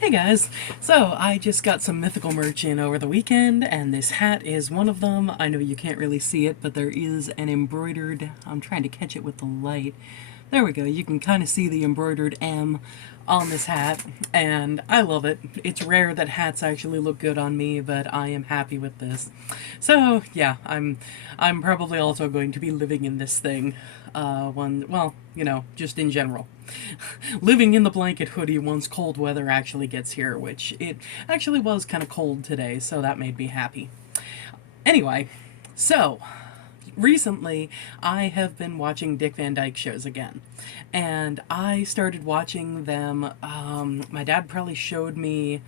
Hey guys! So, I just got some mythical merch in over the weekend, and this hat is one of them. I know you can't really see it, but there is an embroidered... I'm trying to catch it with the light. There we go, you can kind of see the embroidered M on this hat, and I love it. It's rare that hats actually look good on me, but I am happy with this. So, yeah, I'm probably also going to be living in this thing. Well, just in general. Living in the blanket hoodie once cold weather actually gets here, which it actually was kind of cold today, so that made me happy. Anyway, so recently I have been watching Dick Van Dyke shows again, and I started watching them. My dad probably showed me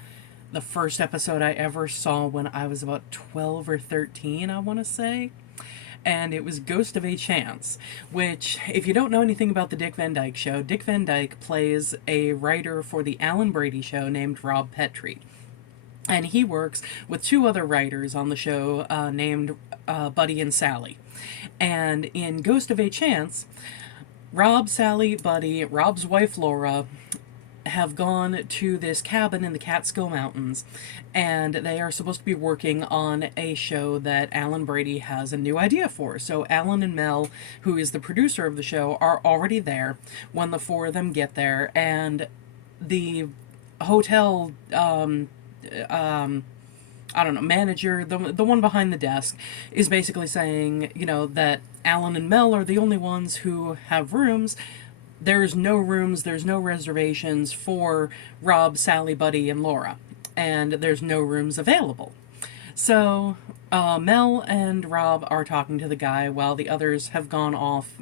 the first episode I ever saw when I was about 12 or 13, I want to say, and it was Ghost of a Chanz, which, if you don't know anything about the Dick Van Dyke Show, Dick Van Dyke plays a writer for the Alan Brady Show named Rob Petrie. And he works with two other writers on the show named Buddy and Sally. And in Ghost of a Chanz, Rob, Sally, Buddy, Rob's wife Laura, have gone to this cabin in the Catskill Mountains, and they are supposed to be working on a show that Alan Brady has a new idea for. So Alan and Mel, who is the producer of the show, are already there when the four of them get there, and the hotel I don't know, manager, the one behind the desk, is basically saying, that Alan and Mel are the only ones who have rooms. There's no rooms, there's no reservations for Rob, Sally, Buddy, and Laura. And there's no rooms available. So, Mel and Rob are talking to the guy while the others have gone off.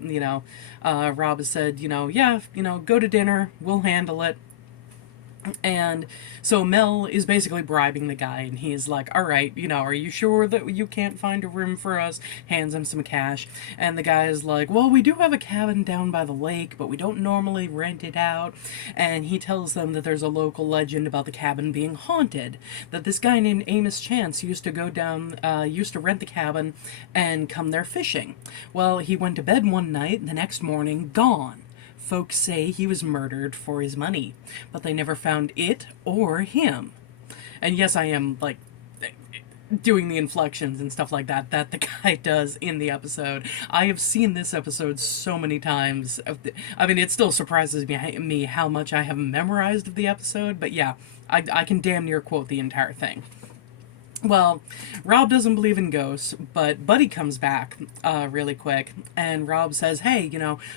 Rob has said, yeah, go to dinner, we'll handle it. And so Mel is basically bribing the guy, and he's like, all right, are you sure that you can't find a room for us? Hands him some cash. And the guy is like, well, we do have a cabin down by the lake, but we don't normally rent it out. And he tells them that there's a local legend about the cabin being haunted, that this guy named Amos Chance used to used to rent the cabin and come there fishing. Well, he went to bed one night, and the next morning, gone. Folks say he was murdered for his money, but they never found it or him. And yes, I am, like, doing the inflections and stuff like that the guy does in the episode. I have seen this episode so many times. I mean, it still surprises me how much I have memorized of the episode, but yeah, I can damn near quote the entire thing. Well, Rob doesn't believe in ghosts, but Buddy comes back really quick, and Rob says, hey,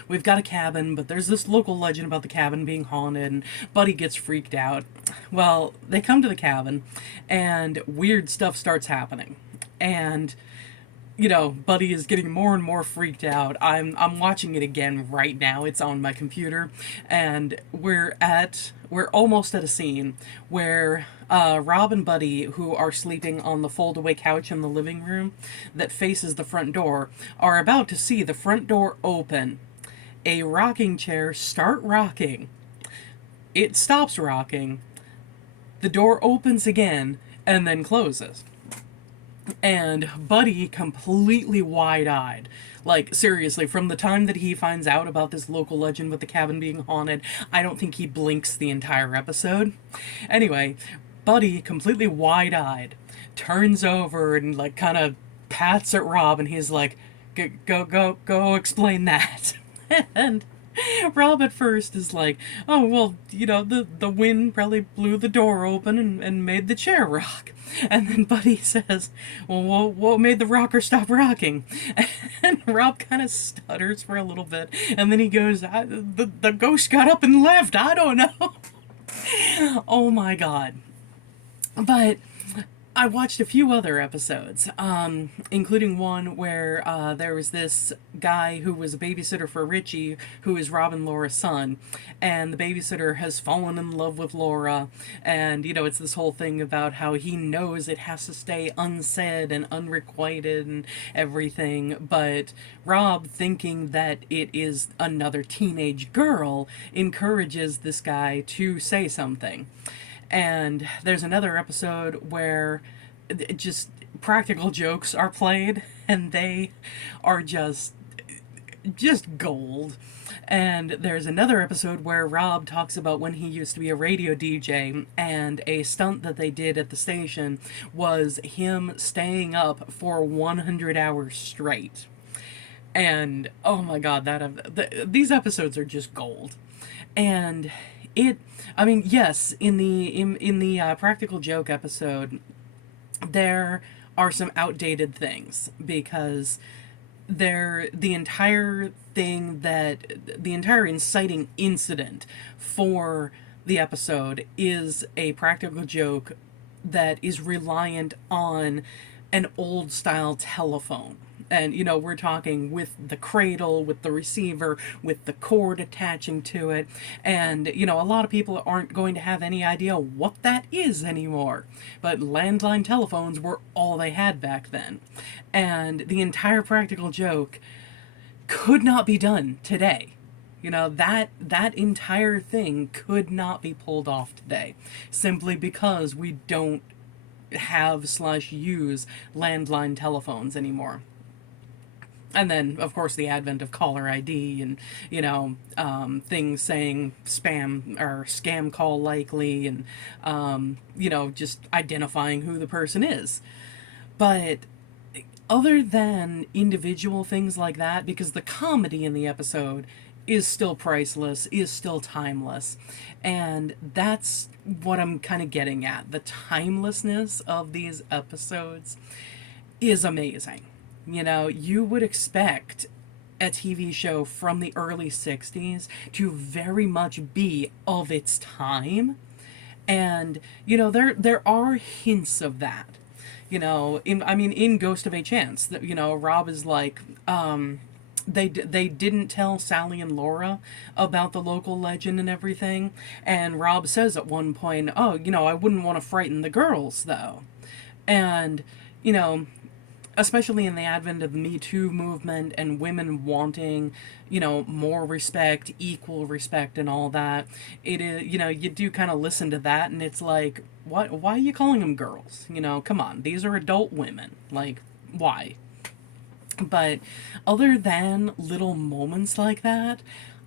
we've got a cabin, but there's this local legend about the cabin being haunted, and Buddy gets freaked out. Well, they come to the cabin, and weird stuff starts happening. And Buddy is getting more and more freaked out. I'm watching it again right now. It's on my computer, and we're almost at a scene where Rob and Buddy, who are sleeping on the foldaway couch in the living room that faces the front door, are about to see the front door open, a rocking chair start rocking. It stops rocking. The door opens again and then closes. And Buddy, completely wide-eyed, like, seriously, from the time that he finds out about this local legend with the cabin being haunted, I don't think he blinks the entire episode. Anyway, Buddy, completely wide-eyed, turns over and, like, kind of pats at Rob, and he's like, go explain that. And Rob at first is like, oh, well, the wind probably blew the door open and made the chair rock. And then Buddy says, well, what made the rocker stop rocking? And Rob kind of stutters for a little bit, and then he goes, the ghost got up and left, I don't know. Oh my god. But I watched a few other episodes, including one where there was this guy who was a babysitter for Richie, who is Rob and Laura's son, and the babysitter has fallen in love with Laura, and, it's this whole thing about how he knows it has to stay unsaid and unrequited and everything, but Rob, thinking that it is another teenage girl, encourages this guy to say something. And there's another episode where just practical jokes are played, and they are just just gold. And there's another episode where Rob talks about when he used to be a radio DJ, and a stunt that they did at the station was him staying up for 100 hours straight. And oh my god, these episodes are just gold. And it, I mean, yes, in the practical joke episode, there are some outdated things because the entire thing that the entire inciting incident for the episode is a practical joke that is reliant on an old style telephone. And, we're talking with the cradle, with the receiver, with the cord attaching to it. And, a lot of people aren't going to have any idea what that is anymore. But landline telephones were all they had back then. And the entire practical joke could not be done today. That entire thing could not be pulled off today. Simply because we don't have/use landline telephones anymore. And then, of course, the advent of caller ID and, things saying spam or scam call likely and, just identifying who the person is. But other than individual things like that, because the comedy in the episode is still priceless, is still timeless. And that's what I'm kind of getting at. The timelessness of these episodes is amazing. You would expect a TV show from the early 60s to very much be of its time. And, there are hints of that. In Ghost of a Chanz, that, Rob is like, they didn't tell Sally and Laura about the local legend and everything. And Rob says at one point, oh, I wouldn't want to frighten the girls, though. And, especially in the advent of the Me Too movement and women wanting, more respect, equal respect and all that, it is, you do kind of listen to that and it's like, why are you calling them girls? Come on, these are adult women. Like, why? But other than little moments like that,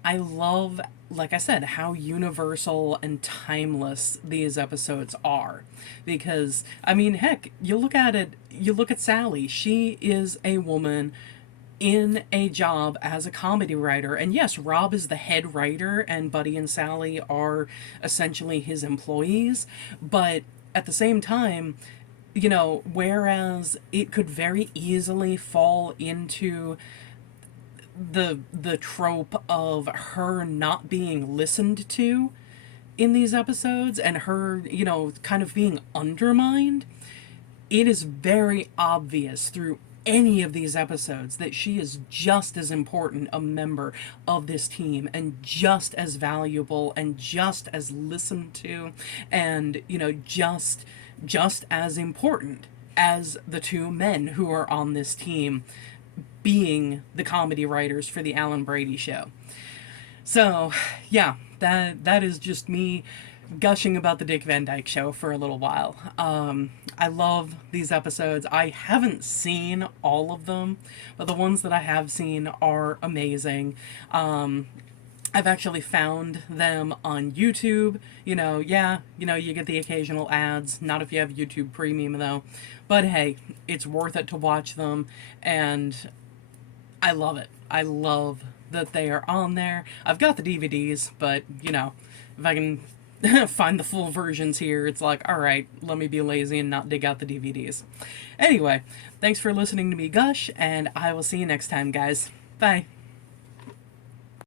I love, like I said, how universal and timeless these episodes are. Because, heck, you look at Sally. She is a woman in a job as a comedy writer. And yes, Rob is the head writer, and Buddy and Sally are essentially his employees. But at the same time, whereas it could very easily fall into the trope of her not being listened to in these episodes and her, kind of being undermined, it is very obvious through any of these episodes that she is just as important a member of this team and just as valuable and just as listened to and, just as important as the two men who are on this team being the comedy writers for the Alan Brady show. So, yeah, that is just me gushing about the Dick Van Dyke Show for a little while. I love these episodes. I haven't seen all of them, but the ones that I have seen are amazing. I've actually found them on YouTube. You get the occasional ads. Not if you have YouTube Premium, though. But hey, it's worth it to watch them, and I love it. I love that they are on there. I've got the DVDs, but, if I can find the full versions here, it's like, alright, let me be lazy and not dig out the DVDs. Anyway, thanks for listening to me gush, and I will see you next time, guys. Bye.